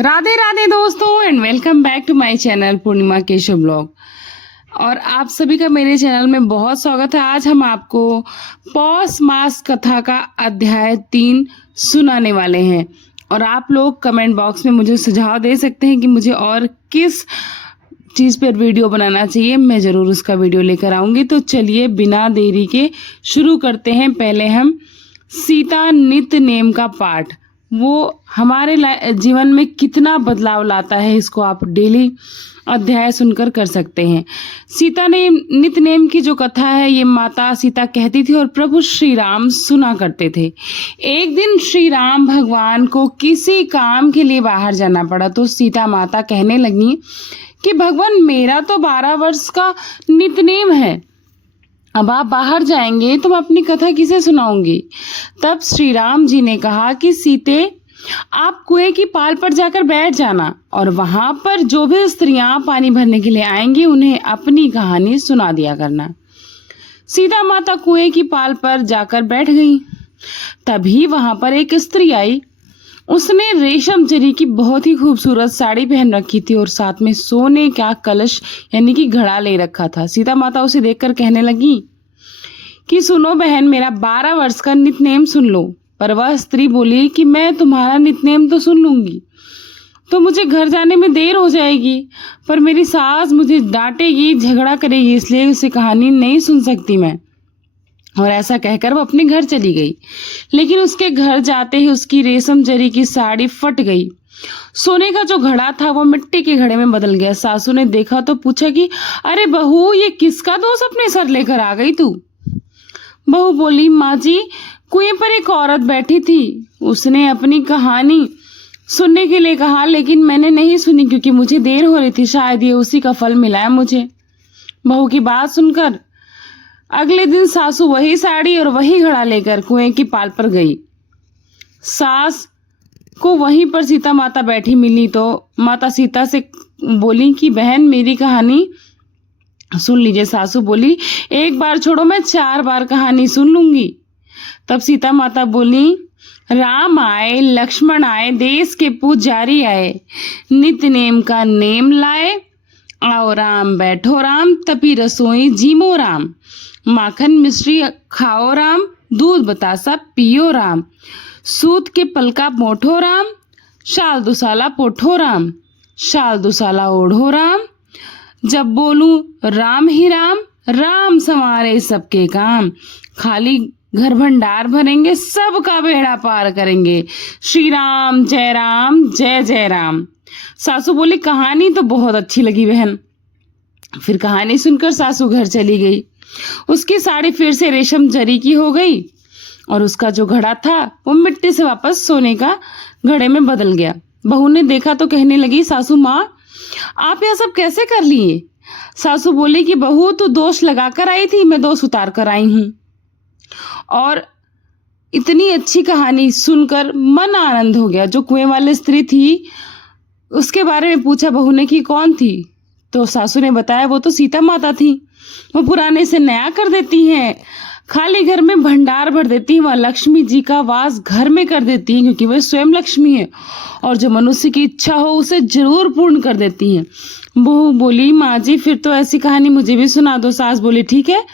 राधे राधे दोस्तों and welcome back to my channel Purnima Keshav blog. और आप सभी का मेरे चैनल में बहुत स्वागत है। आज हम आपको पौष मास कथा का अध्याय 3 सुनाने वाले हैं। और आप लोग कमेंट बॉक्स में मुझे सुझाव दे सकते हैं कि मुझे और किस चीज़ पर वीडियो बनाना चाहिए, मैं ज़रूर उसका वीडियो लेकर आऊँगी। तो चलिए बिना देरी के शुरू करते हैं। पहले हम सीता नित्य नेम का पाठ, वो हमारे जीवन में कितना बदलाव लाता है, इसको आप डेली अध्याय सुनकर कर सकते हैं। सीता ने नित्य नेम की जो कथा है, ये माता सीता कहती थी और प्रभु श्री राम सुना करते थे। एक दिन श्री राम भगवान को किसी काम के लिए बाहर जाना पड़ा, तो सीता माता कहने लगी कि भगवान मेरा तो 12 वर्ष का नित्य नेम है, अब आप बाहर जाएंगे तो मैं अपनी कथा किसे सुनाऊंगी। तब श्री राम जी ने कहा कि सीते, आप कुएं की पाल पर जाकर बैठ जाना और वहां पर जो भी स्त्रियां पानी भरने के लिए आएंगी उन्हें अपनी कहानी सुना दिया करना। सीता माता कुएं की पाल पर जाकर बैठ गई। तभी वहां पर एक स्त्री आई। उसने रेशम जरी की बहुत ही खूबसूरत साड़ी पहन रखी थी और साथ में सोने का कलश यानी कि घड़ा ले रखा था। सीता माता उसे देखकर कहने लगी कि सुनो बहन, मेरा 12 वर्ष का नित्य नेम सुन लो। पर वह स्त्री बोली कि मैं तुम्हारा नित्य नेम तो सुन लूंगी, तो मुझे घर जाने में देर हो जाएगी, पर मेरी सास मुझे डांटेगी, झगड़ा करेगी, इसलिए उसे कहानी नहीं सुन सकती मैं। और ऐसा कहकर वो अपने घर चली गई। लेकिन उसके घर जाते ही उसकी रेशम जरी की साड़ी फट गई। सोने का जो घड़ा था वो मिट्टी के घड़े में बदल गया। सासू ने देखा तो पूछा कि अरे बहू, ये किसका दोष अपने सर लेकर आ गई तू। बहू बोली, माँ जी, कुएं पर एक औरत बैठी थी, उसने अपनी कहानी सुनने के लिए कहा, लेकिन मैंने नहीं सुनी क्योंकि मुझे देर हो रही थी, शायद ये उसी का फल मिला है मुझे। बहू की बात सुनकर अगले दिन सासू वही साड़ी और वही घड़ा लेकर कुएं की पाल पर गई। सास को वहीं पर सीता माता बैठी मिली तो माता सीता से बोली कि बहन मेरी कहानी सुन लीजिए। सासू बोली, एक बार छोड़ो, मैं 4 बार कहानी सुन लूंगी। तब सीता माता बोली, राम आए, लक्ष्मण आए, देश के पुजारी आए, नित्य नेम का नेम लाए, आओ राम बैठो राम, तपी रसोई जीमो राम, माखन मिश्री खाओ राम, दूध बतासा पियो राम, सूत के पलका मोठो राम, शाल दुसाला पोठो राम, शाल दुसाला ओढ़ो राम, जब बोलूं राम ही राम, राम संवारे सबके काम, खाली घर भंडार भरेंगे, सबका बेड़ा पार करेंगे, श्री राम जय जय राम। सासू बोली, कहानी तो बहुत अच्छी लगी बहन। फिर कहानी सुनकर सासू घर चली गई। उसकी साड़ी फिर से रेशम जरी की हो गई और उसका जो घड़ा था वो मिट्टी से वापस सोने का घड़े में बदल गया। बहू ने देखा तो कहने लगी, सासू माँ, आप यह सब कैसे कर लिए। सासू बोली कि बहू, तू दोष लगाकर आई थी, मैं दोष उतार कर आई हूं। और इतनी अच्छी कहानी सुनकर मन आनंद हो गया। जो कुएं वाली स्त्री थी उसके बारे में पूछा बहू ने कि कौन थी, तो सासू ने बताया वो तो सीता माता थी। वो पुराने से नया कर देती हैं, खाली घर में भंडार भर देती हैं, वह लक्ष्मी जी का वास घर में कर देती हैं क्योंकि वह स्वयं लक्ष्मी है और जो मनुष्य की इच्छा हो उसे जरूर पूर्ण कर देती हैं। बहू बोली, माँ जी फिर तो ऐसी कहानी मुझे भी सुना दो। सास बोली, ठीक है,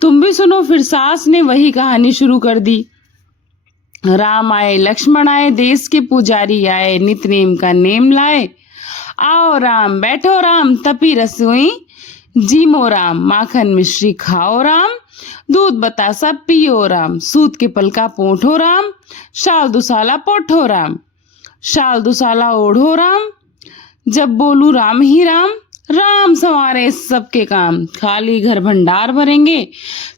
तुम भी सुनो। फिर सास ने वही कहानी शुरू कर दी। राम आए, लक्ष्मण आए, देश के पुजारी आए, नित्य नेम का नेम लाए, आओ राम बैठो राम, तपी रसोई जीमो राम, माखन मिश्री खाओ राम, दूध बतासा पियो राम, सूत के पलका पोठो राम, शाल दुसाला पोठो राम, शाल दुसाला ओढ़ो राम, जब बोलू राम ही राम, राम संवारे सबके काम, खाली घर भंडार भरेंगे,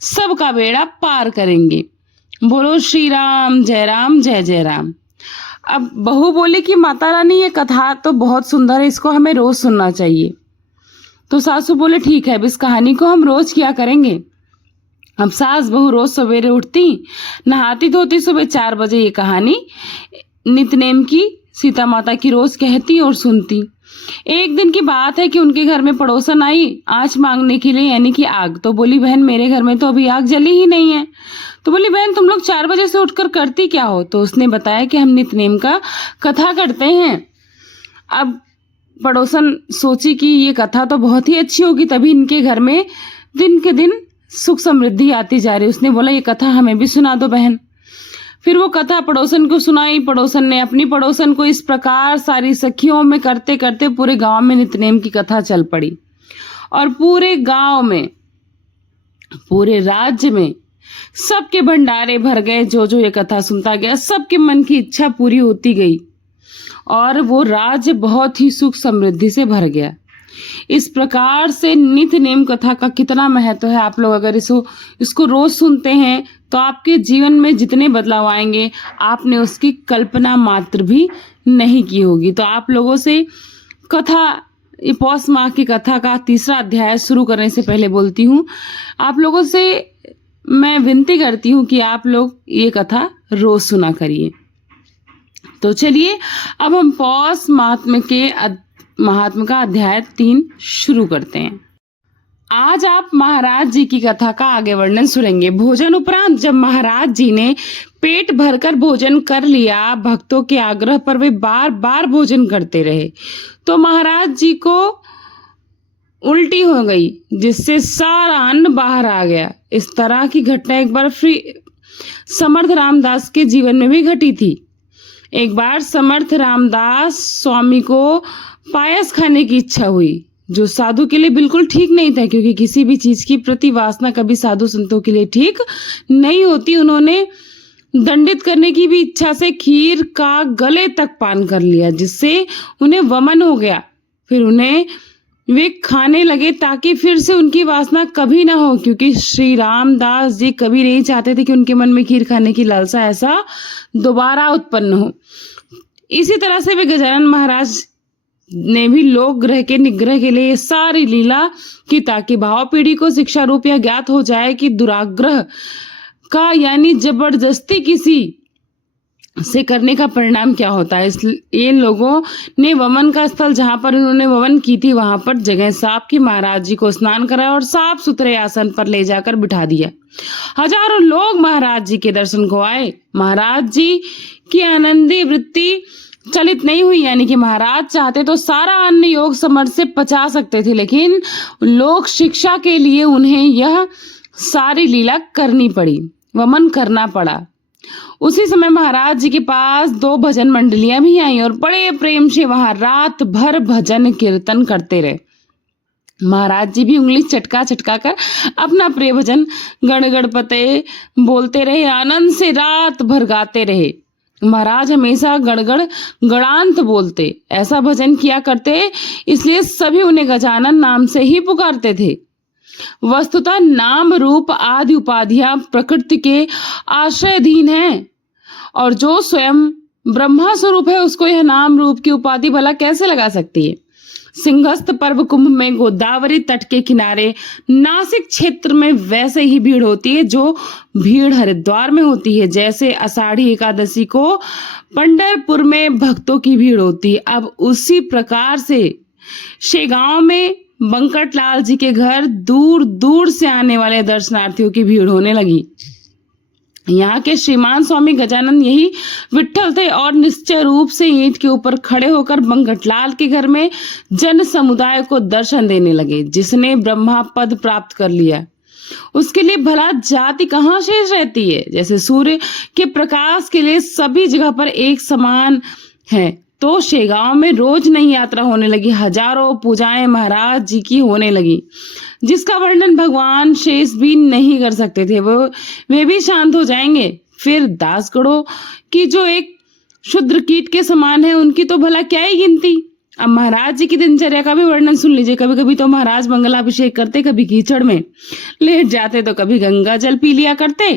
सबका बेड़ा पार करेंगे, बोलो श्री राम जय जय राम। अब बहू बोली कि माता रानी, ये कथा तो बहुत सुंदर है, इसको हमें रोज सुनना चाहिए। तो सासू बोले, ठीक है, अब इस कहानी को हम रोज किया करेंगे। अब सास बहू रोज सवेरे उठती, नहाती धोती, सुबह 4 बजे ये कहानी नित्य नेम की सीता माता की रोज कहती और सुनती। एक दिन की बात है कि उनके घर में पड़ोसन आई आँच मांगने के लिए, यानी कि आग। तो बोली, बहन मेरे घर में तो अभी आग जली ही नहीं है। तो बोली, बहन तुम लोग 4 बजे से उठकर करती क्या हो। तो उसने बताया कि हम नित्य नेम का कथा करते हैं। अब पड़ोसन सोची कि ये कथा तो बहुत ही अच्छी होगी, तभी इनके घर में दिन के दिन सुख समृद्धि आती जा रही। उसने बोला, ये कथा हमें भी सुना दो बहन। फिर वो कथा पड़ोसन को सुनाई। पड़ोसन ने अपनी पड़ोसन को। इस प्रकार सारी सखियों में करते करते पूरे गांव में नित्यनेम की कथा चल पड़ी और पूरे गांव में, पूरे राज्य में सबके भंडारे भर गए। जो जो ये कथा सुनता गया सबके मन की इच्छा पूरी होती गई और वो राज्य बहुत ही सुख समृद्धि से भर गया। इस प्रकार से नित्य नेम कथा का कितना महत्व है। आप लोग अगर इसको रोज सुनते हैं तो आपके जीवन में जितने बदलाव आएंगे आपने उसकी कल्पना मात्र भी नहीं की होगी। तो आप लोगों से कथा, पौष माह की कथा का तीसरा अध्याय शुरू करने से पहले बोलती हूँ, आप लोगों से मैं विनती करती हूँ कि आप लोग ये कथा रोज सुना करिए। तो चलिए अब हम पौष महात्म्य का अध्याय 3 शुरू करते हैं। आज आप महाराज जी की कथा का आगे वर्णन सुनेंगे। भोजन उपरांत जब महाराज जी ने पेट भरकर भोजन कर लिया, भक्तों के आग्रह पर वे बार बार भोजन करते रहे तो महाराज जी को उल्टी हो गई, जिससे सारा अन्न बाहर आ गया। इस तरह की घटना एक बार समर्थ रामदास के जीवन में भी घटी थी। एक बार समर्थ रामदास स्वामी को पायस खाने की इच्छा हुई, जो साधु के लिए बिल्कुल ठीक नहीं था, क्योंकि किसी भी चीज की प्रति वासना कभी साधु संतों के लिए ठीक नहीं होती। उन्होंने दंडित करने की भी इच्छा से खीर का गले तक पान कर लिया, जिससे उन्हें वमन हो गया। फिर उन्हें वे खाने लगे ताकि फिर से उनकी वासना कभी ना हो, क्योंकि श्री रामदास जी कभी नहीं चाहते थे कि उनके मन में खीर खाने की लालसा ऐसा दोबारा उत्पन्न हो। इसी तरह से वे गजानन महाराज ने भी लोक ग्रह के निग्रह के लिए सारी लीला की, ताकि भाव पीढ़ी को शिक्षा रूप या ज्ञात हो जाए कि दुराग्रह का यानी जबरदस्ती किसी से करने का परिणाम क्या होता है। इसलिए लोगों ने वमन का स्थल जहां पर उन्होंने वमन की थी वहां पर जगह साफ की, महाराज जी को स्नान कराया और साफ सुथरे आसन पर ले जाकर बिठा दिया। हजारों लोग महाराज जी के दर्शन को आए। महाराज जी की आनंदी वृत्ति चलित नहीं हुई, यानी कि महाराज चाहते तो सारा अन्न योग समर्थ से पचा सकते थे, लेकिन लोक शिक्षा के लिए उन्हें यह सारी लीला करनी पड़ी, वमन करना पड़ा। उसी समय महाराज जी के पास 2 भजन मंडलियां भी आई और बड़े प्रेम से वहां रात भर भजन कीर्तन करते रहे। महाराज जी भी उंगली चटका चटका कर अपना प्रिय भजन गणगणपते बोलते रहे, आनंद से रात भर गाते रहे। महाराज हमेशा गणगण गणांत बोलते, ऐसा भजन किया करते, इसलिए सभी उन्हें गजानन नाम से ही पुकारते थे। वस्तुतः नाम रूप आदि उपाधियां प्रकृति के आश्रयधीन हैं और जो स्वयं ब्रह्मा स्वरूप है उसको यह नाम रूप की उपाधि भला कैसे लगा सकती है। सिंहस्थ पर्व कुंभ में गोदावरी तट के किनारे नासिक क्षेत्र में वैसे ही भीड़ होती है जो भीड़ हरिद्वार में होती है। जैसे आषाढ़ी एकादशी को पंढरपुर में भक्तों की भीड़ होती है, अब उसी प्रकार से शेगांव में बंकटलाल जी के घर दूर दूर से आने वाले दर्शनार्थियों की भीड़ होने लगी। यहाँ के श्रीमान स्वामी गजानन यही विट्ठल थे और निश्चय रूप से ईंट के ऊपर खड़े होकर बंकटलाल के घर में जन समुदाय को दर्शन देने लगे। जिसने ब्रह्मा पद प्राप्त कर लिया उसके लिए भला जाति कहाँ शेष रहती है। जैसे सूर्य के प्रकाश के लिए सभी जगह पर एक समान है, तो शेगांव में रोज नई यात्रा होने लगी। हजारों पूजाएं महाराज जी की होने लगी, जिसका वर्णन भगवान शेष भी नहीं कर सकते थे। वे भी शांत हो जाएंगे। फिर दासगढ़ों की जो एक शुद्र कीट के समान है, उनकी तो भला क्या ही गिनती। अब महाराज जी की दिनचर्या का भी वर्णन सुन लीजिए। कभी कभी तो महाराज मंगलाभिषेक करते, कभी कीचड़ में लेट जाते, तो कभी गंगा जल पी लिया करते,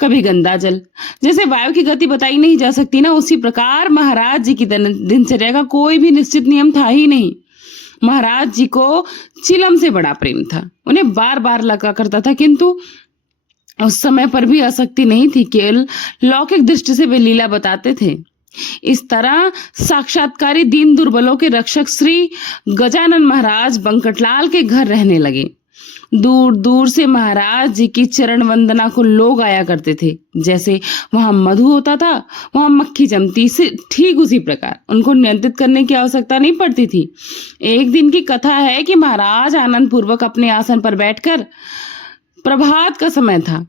कभी गंदा जल। जैसे वायु की गति बताई नहीं जा सकती ना, उसी प्रकार महाराज जी की दिनचर्या का कोई भी निश्चित नियम था ही नहीं। महाराज जी को चिलम से बड़ा प्रेम था, उन्हें बार बार लगा करता था, किंतु उस समय पर भी आसक्ति नहीं थी, केवल लौकिक दृष्टि से वे लीला बताते थे। इस तरह साक्षात्कारी दीन दुर्बलों के रक्षक श्री गजानन महाराज बंकटलाल के घर रहने लगे। दूर दूर से महाराज जी की चरण वंदना को लोग आया करते थे। जैसे वहां मधु होता था, वहां मक्खी जमती से ठीक उसी प्रकार उनको नियंत्रित करने की आवश्यकता नहीं पड़ती थी। एक दिन की कथा है कि महाराज आनंद पूर्वक अपने आसन पर बैठकर, प्रभात का समय था,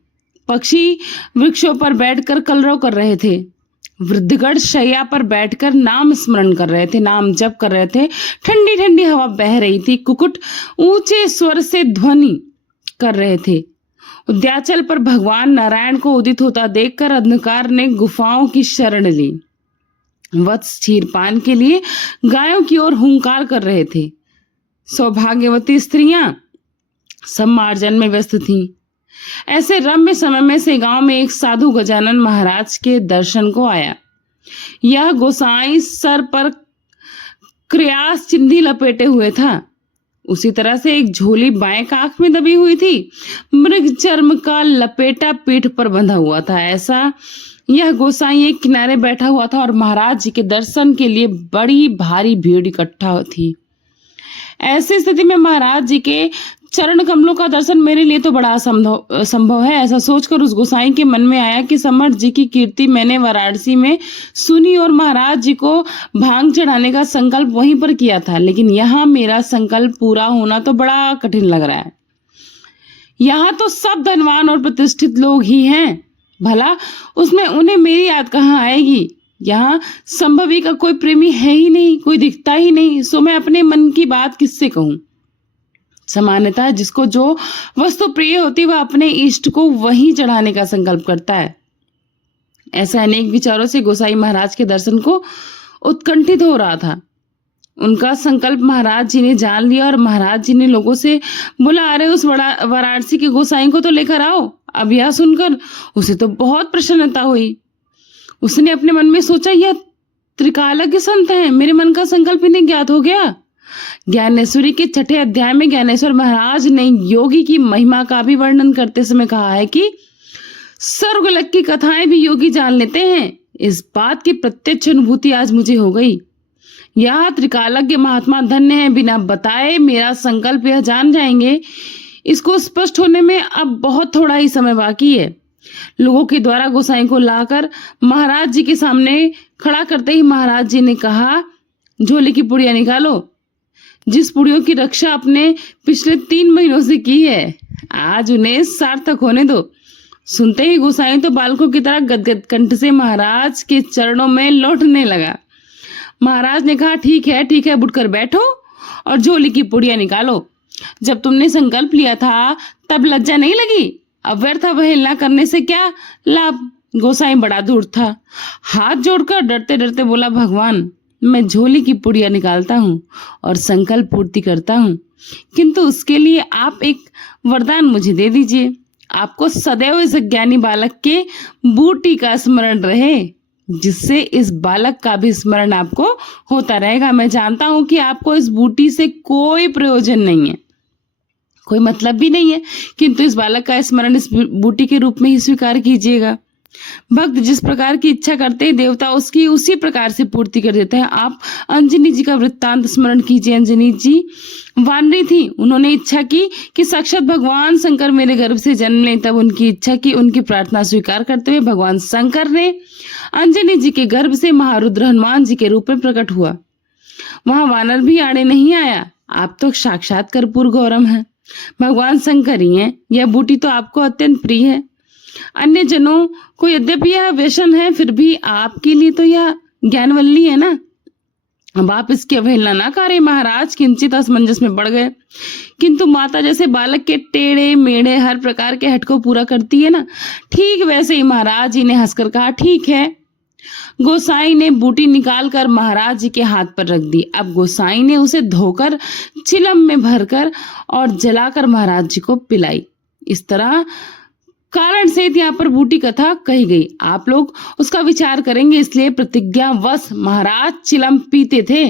पक्षी वृक्षों पर बैठकर कलरव कर रहे थे, वृद्धगण शैया पर बैठकर नाम स्मरण कर रहे थे, नाम जप कर रहे थे, ठंडी ठंडी हवा बह रही थी, कुकुट ऊंचे स्वर से ध्वनि कर रहे थे। उद्याचल पर भगवान नारायण को उदित होता देखकर अंधकार ने गुफाओं की शरण ली। वत्स क्षीरपान के लिए गायों की ओर हुंकार कर रहे थे। सौभाग्यवती स्त्रियां सम्मार्जन में व्यस्त थीं। ऐसे रम्य समय में से गांव में एक साधु गजानन महाराज के दर्शन को आया। यह गोसाई सर पर क्रियास चिन्ही लपेटे हुए था। उसी तरह से एक झोली बाएं काख में दबी हुई थी। मृग चर्म का लपेटा पीठ पर बंधा हुआ था। ऐसा यह गोसाई एक किनारे बैठा हुआ था और महाराज जी के दर्शन के लिए बड़ी भारी भीड़ इकट्ठा थी। ऐसी स्थिति में महाराज जी के चरण कमलों का दर्शन मेरे लिए तो बड़ा संभव है। ऐसा सोचकर उस गोसाई के मन में आया कि समर्थ जी की कीर्ति मैंने वाराणसी में सुनी और महाराज जी को भांग चढ़ाने का संकल्प वहीं पर किया था, लेकिन यहाँ मेरा संकल्प पूरा होना तो बड़ा कठिन लग रहा है। यहाँ तो सब धनवान और प्रतिष्ठित लोग ही हैं, भला उसमें उन्हें मेरी याद कहाँ आएगी। यहाँ संभवी का कोई प्रेमी है ही नहीं, कोई दिखता ही नहीं, सो मैं अपने मन की बात किससे कहूं। सामान्यतः जिसको जो वस्तु प्रिय होती वह अपने इष्ट को वहीं चढ़ाने का संकल्प करता है। ऐसे अनेक विचारों से गोसाई महाराज के दर्शन को उत्कंठित हो रहा था। उनका संकल्प महाराज जी ने जान लिया और महाराज जी ने लोगों से बोला, अरे उस वाराणसी के गोसाई को तो लेकर आओ। अब यह सुनकर उसे तो बहुत प्रसन्नता हुई। उसने अपने मन में सोचा, यह त्रिकालज्ञ संत हैं, मेरे मन का संकल्प इन्हें ज्ञात हो गया। ज्ञानेश्वरी के 6ठे अध्याय में ज्ञानेश्वर महाराज ने योगी की महिमा का भी वर्णन करते समय कहा है कि स्वर्गलोक की कथाएं भी योगी जान लेते हैं। इस बात की प्रत्यक्ष अनुभूति आज मुझे हो गई। यह त्रिकालज्ञ महात्मा धन्य है, बिना बताए मेरा संकल्प यह जान जाएंगे। इसको स्पष्ट होने में अब बहुत थोड़ा ही समय बाकी है। लोगों के द्वारा गोसाई को लाकर महाराज जी के सामने खड़ा करते ही महाराज जी ने कहा, झोले की पुड़िया निकालो। जिस पुड़ियों की रक्षा आपने पिछले 3 महीनों से की है, आज उन्हें सार्थक होने दो। सुनते ही गोसाई तो बालकों की तरह गदगद कंठ से महाराज के चरणों में लौटने लगा। महाराज ने कहा, ठीक है, उठकर बैठो और झोली की पुड़िया निकालो। जब तुमने संकल्प लिया था तब लज्जा नहीं लगी, अब व्यर्थ अवहेलना करने से क्या लाभ। गोसाई बड़ा दूर था, हाथ जोड़कर डरते डरते बोला, भगवान मैं झोली की पुड़िया निकालता हूँ और संकल्प पूर्ति करता हूँ, किंतु उसके लिए आप एक वरदान मुझे दे दीजिए। आपको सदैव इस ज्ञानी बालक के बूटी का स्मरण रहे, जिससे इस बालक का भी स्मरण आपको होता रहेगा। मैं जानता हूं कि आपको इस बूटी से कोई प्रयोजन नहीं है, कोई मतलब भी नहीं है, किंतु इस बालक का स्मरण इस बूटी के रूप में ही स्वीकार कीजिएगा। भक्त जिस प्रकार की इच्छा करते हैं देवता उसकी उसी प्रकार से पूर्ति कर देते हैं। आप अंजनी जी का वृत्तांत स्मरण कीजिए। अंजनी जी वानरी थी, उन्होंने इच्छा की कि साक्षात भगवान शंकर मेरे गर्भ से जन्म लें। तब उनकी इच्छा की, उनकी प्रार्थना स्वीकार करते हुए भगवान शंकर ने अंजनी जी के गर्भ से महारुद्र हनुमान जी के रूप में प्रकट हुआ। वहां वानर भी आड़े नहीं आया। आप तो साक्षात कर्पूर गौरम है, भगवान शंकर ही हैं। यह बूटी तो आपको अत्यंत प्रिय है। अन्य जनों को यद्यपि यह व्यसन है, फिर भी आपके लिए तो यह ज्ञानवल्ली है ना। अब आप इसकी अवहेलना ना करें। महाराज किंचित असमंजस में पड़ गए, किंतु माता जैसे बालक के टेढ़े मेढ़े हर प्रकार के हट को पूरा करती है ना, ठीक वैसे ही महाराज जी ने हंसकर कहा, ठीक है। गोसाई ने बूटी निकालकर महाराज जी के हाथ पर रख दी। अब गोसाई ने उसे धोकर चिलम में भरकर और जलाकर महाराज जी को पिलाई। इस तरह कारण से यहाँ पर बूटी कथा कही गई। आप लोग उसका विचार करेंगे, इसलिए प्रतिज्ञावश महाराज चिलम पीते थे।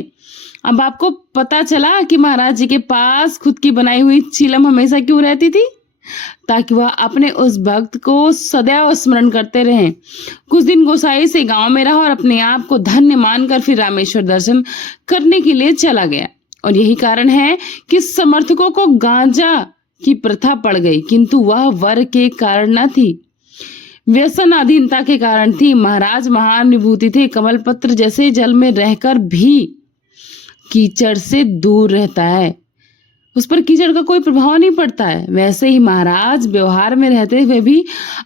अब आपको पता चला कि महाराज जी के पास खुद की बनाई हुई चिलम हमेशा क्यों रहती थी, ताकि वह अपने उस भक्त को सदैव स्मरण करते रहें। कुछ दिन गोसाई से गांव में रहा और अपने आप को धन्य मानकर फिर रामेश्वर दर्शन करने के लिए चला गया। और यही कारण है कि समर्थकों को गांजा की प्रथा पड़ गई, किंतु वह वर के कारण न थी, व्यसन अधीनता के कारण थी। महाराज महान विभूति थे, कमलपत्र जैसे जल में रहकर भी कीचड़ से दूर रहता है, उस पर कीचड़ का कोई प्रभाव नहीं पड़ता है। वैसे ही महाराज व्यवहार में रहते हुए भी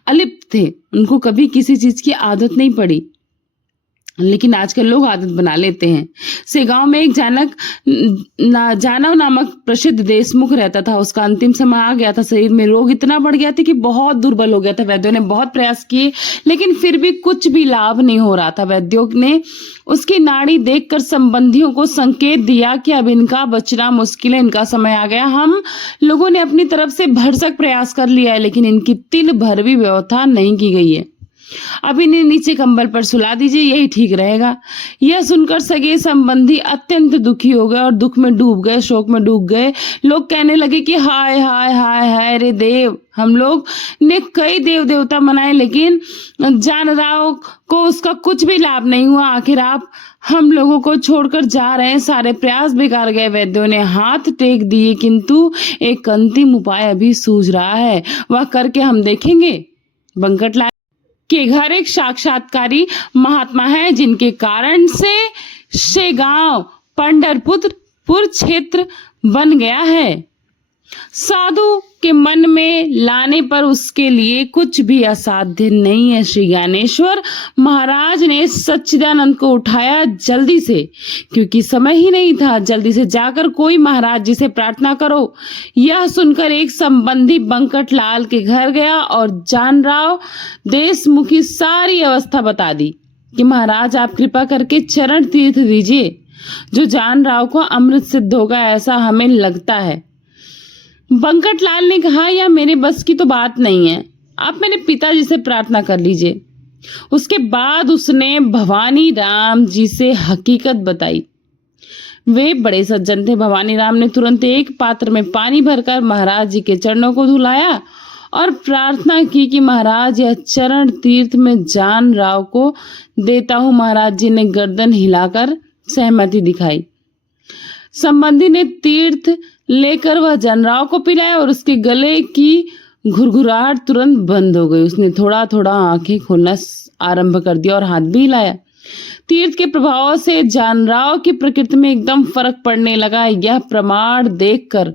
अलिप्त थे, उनको कभी किसी चीज की आदत नहीं पड़ी, लेकिन आजकल लोग आदत बना लेते हैं। से गांव में एक जानव नामक प्रसिद्ध देशमुख रहता था। उसका अंतिम समय आ गया था, शरीर में रोग इतना बढ़ गया था कि बहुत दुर्बल हो गया था। वैद्यों ने बहुत प्रयास किए, लेकिन फिर भी कुछ भी लाभ नहीं हो रहा था। वैद्यों ने उसकी नाड़ी देखकर संबंधियों को संकेत दिया कि अब इनका बचना मुश्किल है, इनका समय आ गया। हम लोगों ने अपनी तरफ से भरसक प्रयास कर लिया है, लेकिन इनकी तिल भर भी व्यवस्था नहीं की गई है। अब इन्हें नीचे कंबल पर सुला दीजिए, यही ठीक रहेगा। यह सुनकर सगे संबंधी अत्यंत दुखी हो गए और दुख में डूब गए, शोक में डूब गए। लोग कहने लगे कि हाय हाय हाय हाय रे देव, हम लोग ने कई देव देवता मनाए, लेकिन जानराव को उसका कुछ भी लाभ नहीं हुआ। आखिर आप हम लोगों को छोड़कर जा रहे हैं, सारे प्रयास बेकार गए। वैद्यों ने हाथ टेक दिए, किंतु एक अंतिम उपाय अभी सूझ रहा है, वह करके हम देखेंगे। बंकटलाल के घर एक साक्षात्कारी महात्मा है, जिनके कारण से गांव पंढरपुर क्षेत्र बन गया है। साधु के मन में लाने पर उसके लिए कुछ भी असाध्य नहीं है। श्री ज्ञानेश्वर महाराज ने सच्चिदानंद को उठाया जल्दी से, क्योंकि समय ही नहीं था। जल्दी से जाकर कोई महाराज जी से प्रार्थना करो। यह सुनकर एक संबंधी बंकटलाल के घर गया और जानराव देशमुख की सारी अवस्था बता दी कि महाराज आप कृपा करके चरण तीर्थ दीजिए, जो जानराव को अमृत सिद्ध होगा ऐसा हमें लगता है। बंकटलाल ने कहा, यह मेरे बस की तो बात नहीं है, आप मेरे पिताजी से प्रार्थना कर लीजिए। उसके बाद उसने भवानी राम जी से हकीकत बताई। वे बड़े सज्जन थे। भवानी राम ने तुरंत एक पात्र में पानी भरकर महाराज जी के चरणों को धुलाया और प्रार्थना की कि महाराज यह चरण तीर्थ में जानराव को देता हूं। महाराज जी ने गर्दन हिलाकर सहमति दिखाई। संबंधी ने तीर्थ लेकर वह जानराव को पिलाया और उसके गले की घुरघुराहट तुरंत बंद हो गई। उसने थोड़ा थोड़ा आंखें खोलना आरंभ कर दिया और हाथ भी हिलाया। तीर्थ के प्रभाव से जानराव की प्रकृति में एकदम फर्क पड़ने लगा। यह प्रमाण देखकर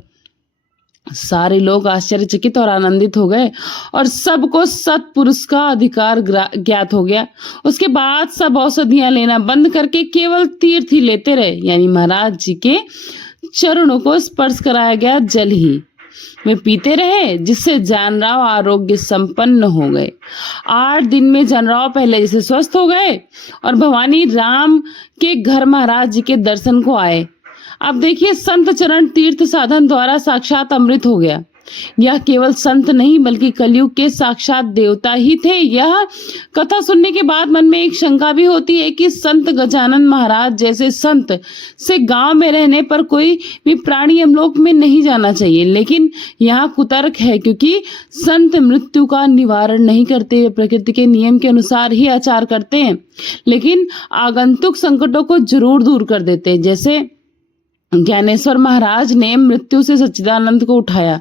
सारे लोग आश्चर्यचकित और आनंदित हो गए और सबको सत्पुरुष का अधिकार ज्ञात हो गया। उसके बाद सब औषधियां लेना बंद करके केवल तीर्थ ही लेते रहे, यानी महाराज जी के चरणों को स्पर्श कराया गया जल ही वे पीते रहे, जिससे जानराव आरोग्य संपन्न हो गए। 8 दिन में जानराव पहले जैसे स्वस्थ हो गए और भवानी राम के घर महाराज जी के दर्शन को आए। अब देखिए, संत चरण तीर्थ साधन द्वारा साक्षात अमृत हो गया। यह केवल संत नहीं बल्कि कलयुग के साक्षात देवता ही थे। यह कथा सुनने के बाद मन में एक शंका भी होती है कि संत गजानन महाराज जैसे संत से गांव में रहने पर कोई भी प्राणी यमलोक में नहीं जाना चाहिए, लेकिन यहाँ कुतर्क है, क्योंकि संत मृत्यु का निवारण नहीं करते, प्रकृति के नियम के अनुसार ही आचार करते हैं, लेकिन आगंतुक संकटों को जरूर दूर कर देते हैं। जैसे ज्ञानेश्वर महाराज ने मृत्यु से सच्चिदानंद को उठाया,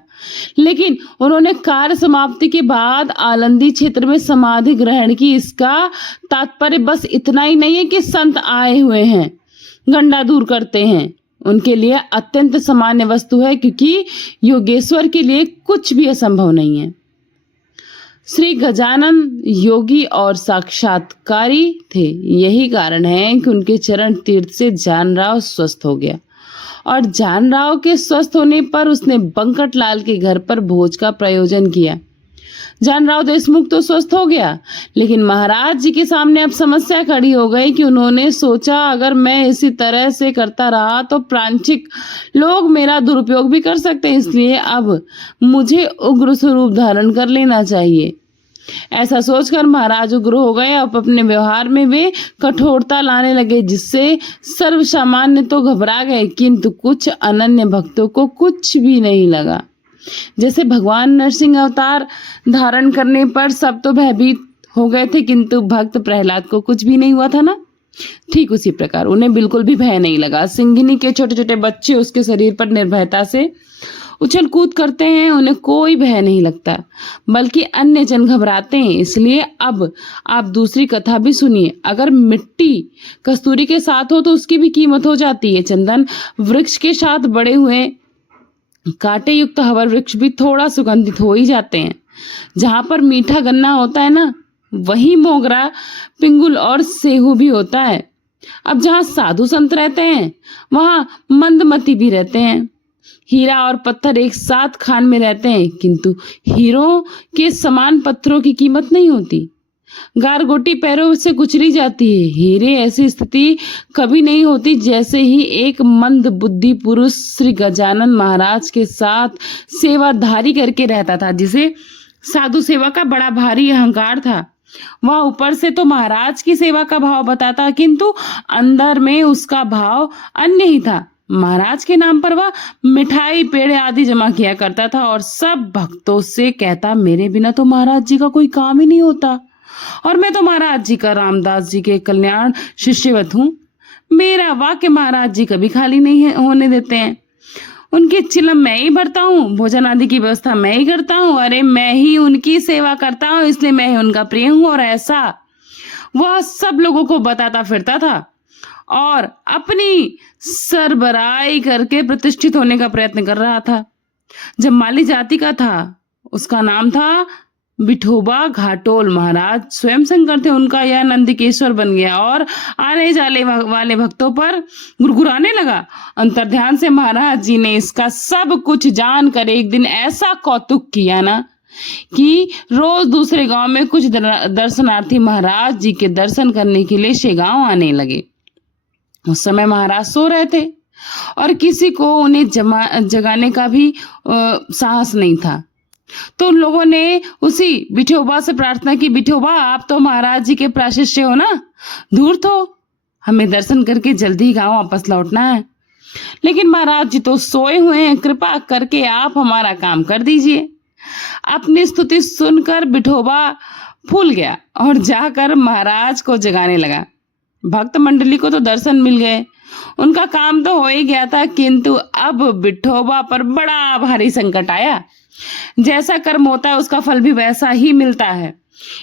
लेकिन उन्होंने कार्य समाप्ति के बाद आलंदी क्षेत्र में समाधि ग्रहण की। इसका तात्पर्य बस इतना ही नहीं है कि संत आए हुए हैं, गंडा दूर करते हैं, उनके लिए अत्यंत सामान्य वस्तु है, क्योंकि योगेश्वर के लिए कुछ भी असंभव नहीं है। श्री गजानन योगी और साक्षात्कारी थे। यही कारण है कि उनके चरण तीर्थ से जानराव स्वस्थ हो गया और जानराव के स्वस्थ होने पर उसने बंकटलाल के घर पर भोज का प्रयोजन किया। जानराव देशमुख तो स्वस्थ हो गया, लेकिन महाराज जी के सामने अब समस्या खड़ी हो गई कि उन्होंने सोचा, अगर मैं इसी तरह से करता रहा तो प्रांचिक लोग मेरा दुरुपयोग भी कर सकते हैं, इसलिए अब मुझे उग्र स्वरूप धारण कर लेना चाहिए। ऐसा सोचकर महाराज उग्र हो गए। अब अपने व्यवहार में वे कठोरता लाने लगे, जिससे सर्वसामान्य तो घबरा गए, किंतु कुछ अनन्य भक्तों को कुछ भी नहीं लगा। जैसे भगवान नरसिंह अवतार धारण करने पर सब तो भयभीत हो गए थे, किंतु भक्त प्रहलाद को कुछ भी नहीं हुआ था ना, ठीक उसी प्रकार उन्हें बिल्कुल भी भय नहीं लगा। सिंघिनी के छोटे छोटे बच्चे उसके शरीर पर निर्भयता से उछल कूद करते हैं, उन्हें कोई भय नहीं लगता, बल्कि अन्य जन घबराते हैं। इसलिए अब आप दूसरी कथा भी सुनिए। अगर मिट्टी कस्तूरी के साथ हो तो उसकी भी कीमत हो जाती है। चंदन वृक्ष के साथ बड़े हुए कांटे युक्त हवर वृक्ष भी थोड़ा सुगंधित हो ही जाते हैं। जहां पर मीठा गन्ना होता है ना, वहीं मोगरा, पिंगुल और सेहू भी होता है। अब जहां साधु संत रहते हैं, वहां मंदमती भी रहते हैं। हीरा और पत्थर एक साथ खान में रहते हैं, किंतु हीरों के समान पत्थरों की कीमत नहीं होती। गारगोटी पैरों से कुचली जाती है। हीरे ऐसी स्थिति कभी नहीं होती। जैसे ही एक मंद बुद्धि पुरुष श्री गजानन महाराज के साथ सेवाधारी करके रहता था, जिसे साधु सेवा का बड़ा भारी अहंकार था। वह ऊपर से तो महाराज की सेवा का भाव बताता, किंतु अंदर में उसका भाव अन्य ही था। महाराज के नाम पर वह मिठाई पेड़े आदि जमा किया करता था और सब भक्तों से कहता, मेरे बिना तो महाराज जी का कोई काम ही नहीं होता, और मैं तो महाराज जी का रामदास जी के कल्याण शिष्यवत हूँ। मेरा वाक्य महाराज जी कभी खाली नहीं होने देते हैं। उनकी चिलम मैं ही भरता हूँ, भोजन आदि की व्यवस्था मैं ही करता हूँ। अरे मैं ही उनकी सेवा करता हूँ, इसलिए मैं ही उनका प्रिय हूँ। और ऐसा वह सब लोगों को बताता फिरता था और अपनी सरबराई करके प्रतिष्ठित होने का प्रयत्न कर रहा था। जब माली जाति का था, उसका नाम था विठोबा घाटोल। महाराज स्वयं शंकर थे, उनका यह नंदिकेश्वर बन गया और आने जाने वाले भक्तों पर गुरगुराने लगा। अंतर्ध्यान से महाराज जी ने इसका सब कुछ जानकर एक दिन ऐसा कौतुक किया ना, कि रोज दूसरे गांव में कुछ दर्शनार्थी महाराज जी के दर्शन करने के लिए शेगांव आने लगे। उस समय महाराज सो रहे थे और किसी को उन्हें जगाने का भी साहस नहीं था। तो उन लोगों ने उसी विठोबा से प्रार्थना की, विठोबा आप तो महाराज जी के प्राशिष्य हो ना, दूर तो हमें दर्शन करके जल्दी ही गांव वापस लौटना है। लेकिन महाराज जी तो सोए हुए हैं, कृपा करके आप हमारा काम कर दीजिए। अपनी स्तुति सुनकर विठोबा फूल गया और जाकर महाराज को जगाने लगा। भक्त मंडली को तो दर्शन मिल गए, उनका काम तो हो ही गया था, किंतु अब विठोबा पर बड़ा भारी संकट आया। जैसा कर्म होता है उसका फल भी वैसा ही मिलता है।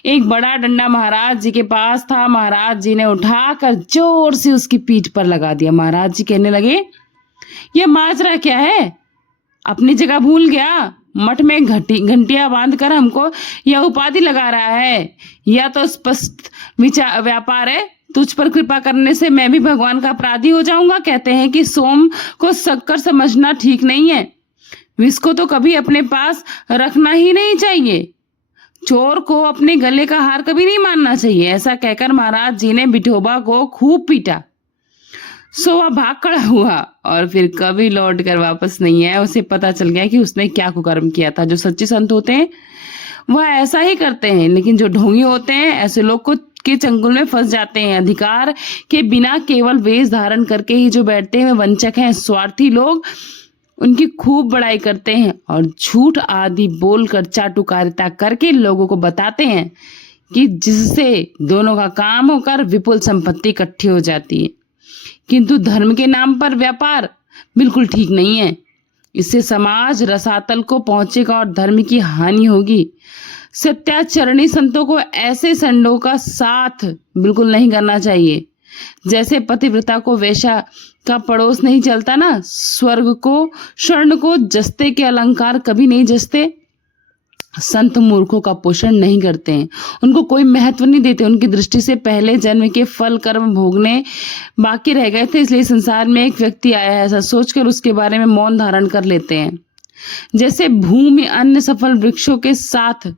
एक बड़ा डंडा महाराज जी के पास था। महाराज जी ने उठाकर जोर से उसकी पीठ पर लगा दिया। महाराज जी कहने लगे, यह माजरा क्या है? अपनी जगह भूल गया? मठ में घंटियां बांधकर हमको यह उपाधि लगा रहा है? या तो स्पष्ट व्यापार है, तुझ पर कृपा करने से मैं भी भगवान का अपराधी हो जाऊंगा। कहते हैं कि सोम को शक्कर समझना ठीक नहीं है, विष को तो कभी अपने पास रखना ही नहीं चाहिए, चोर को अपने गले का हार कभी नहीं मानना चाहिए। ऐसा कहकर महाराज जी ने विठोबा को खूब पीटा। सो वह भाग खड़ा हुआ और फिर कभी लौट कर वापस नहीं आया। उसे पता चल गया कि उसने क्या कुकर्म किया था। जो सच्चे संत होते हैं वह ऐसा ही करते हैं, लेकिन जो ढोंगी होते हैं ऐसे लोग को के चंगुल में फंस जाते हैं। अधिकार के बिना केवल वेश धारण करके ही जो बैठते हैं वे वंचक हैं। स्वार्थी लोग उनकी खूब बड़ाई करते हैं और झूठ आदि बोलकर चाटुकारिता करके लोगों को बताते हैं कि जिससे दोनों का काम होकर विपुल संपत्ति इकट्ठी हो जाती है। किंतु धर्म के नाम पर व्यापार बिल्कुल ठीक नहीं है। इससे समाज रसातल को पहुंचेगा और धर्म की हानि होगी। सत्याचरणी संतों को ऐसे संडों का साथ बिल्कुल नहीं करना चाहिए। जैसे पतिव्रता को वेश्या का पड़ोस नहीं चलता ना, स्वर्ग को स्वर्ण को जस्ते के अलंकार कभी नहीं जसते। संत मूर्खों का पोषण नहीं करते हैं, उनको कोई महत्व नहीं देते। उनकी दृष्टि से पहले जन्म के फल कर्म भोगने बाकी रह गए थे, इसलिए संसार में एक व्यक्ति आया है ऐसा सोचकर उसके बारे में मौन धारण कर लेते हैं। जैसे भूमि अन्य सफल वृक्षों के साथ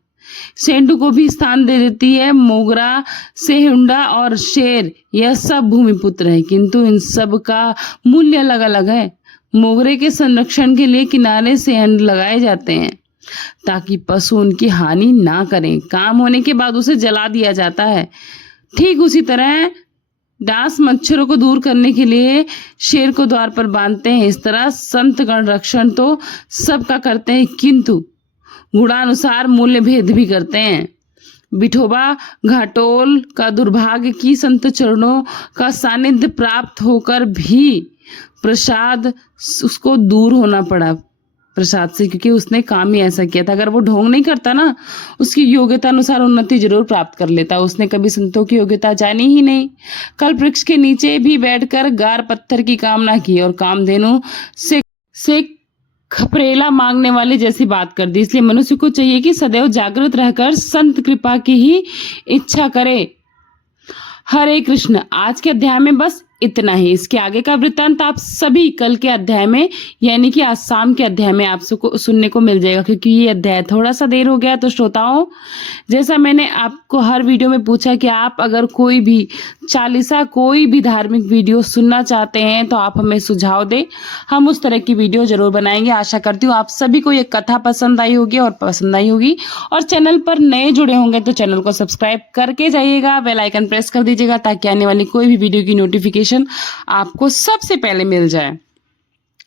सेंडू को भी स्थान दे देती है, मोगरा, सेहुंडा और शेर यह सब भूमिपुत्र हैं, किंतु इन सब का मूल्य अलग अलग है। मोगरे के संरक्षण के लिए किनारे से लगाए जाते हैं ताकि पशु उनकी हानि ना करें। काम होने के बाद उसे जला दिया जाता है। ठीक उसी तरह डांस मच्छरों को दूर करने के लिए शेर को द्वार पर बांधते हैं। इस तरह संत गण रक्षण तो सबका करते हैं, किंतु गुणानुसार मूल्य भेद भी करते हैं। विठोबा घाटोल का दुर्भाग्य की संत चरणों का सानिध्य प्राप्त होकर भी प्रसाद उसको दूर होना पड़ा। प्रसाद से, क्योंकि उसने काम ही ऐसा किया था। अगर वो ढोंग नहीं करता ना, उसकी योग्यता अनुसार उन्नति जरूर प्राप्त कर लेता। उसने कभी संतों की योग्यता जानी ही नहीं। कल्प वृक्ष के नीचे भी बैठकर गार पत्थर की कामना की और कामधेनु से खपरेला मांगने वाले जैसी बात कर दी। इसलिए मनुष्य को चाहिए कि सदैव जागृत रहकर संत कृपा की ही इच्छा करे। हरे कृष्ण। आज के अध्याय में बस इतना ही। इसके आगे का वृत्तांत आप सभी कल के अध्याय में, यानी कि आज शाम के अध्याय में आप सबको सुनने को मिल जाएगा, क्योंकि ये अध्याय थोड़ा सा देर हो गया। तो श्रोताओं, जैसा मैंने आपको हर वीडियो में पूछा कि आप अगर कोई भी चालीसा, कोई भी धार्मिक वीडियो सुनना चाहते हैं तो आप हमें सुझाव दें, हम उस तरह की वीडियो जरूर बनाएंगे। आशा करती हूँ आप सभी को ये कथा पसंद आई होगी और चैनल पर नए जुड़े होंगे तो चैनल को सब्सक्राइब करके जाइएगा, बेल आइकन प्रेस कर दीजिएगा, ताकि आने वाली कोई भी वीडियो की नोटिफिकेशन आपको सबसे पहले मिल जाए।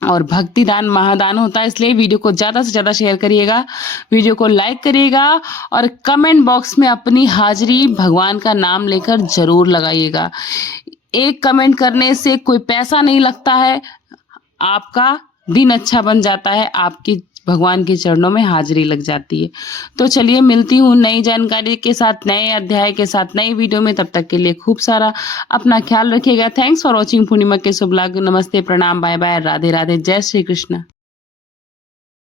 और भक्ति दान महादान होता है, इसलिए वीडियो को ज्यादा से ज्यादा शेयर करिएगा, वीडियो को लाइक करिएगा और कमेंट बॉक्स में अपनी हाजिरी भगवान का नाम लेकर जरूर लगाइएगा। एक कमेंट करने से कोई पैसा नहीं लगता है, आपका दिन अच्छा बन जाता है, आपकी भगवान के चरणों में हाजिरी लग जाती है। तो चलिए, मिलती हूँ नई जानकारी के साथ, नए अध्याय के साथ, नई वीडियो में। तब तक के लिए खूब सारा अपना ख्याल रखिएगा। थैंक्स फॉर वॉचिंग पूर्णिमा के शुभ ब्लॉग। नमस्ते, प्रणाम, बाय बाय, राधे राधे, जय श्री कृष्ण।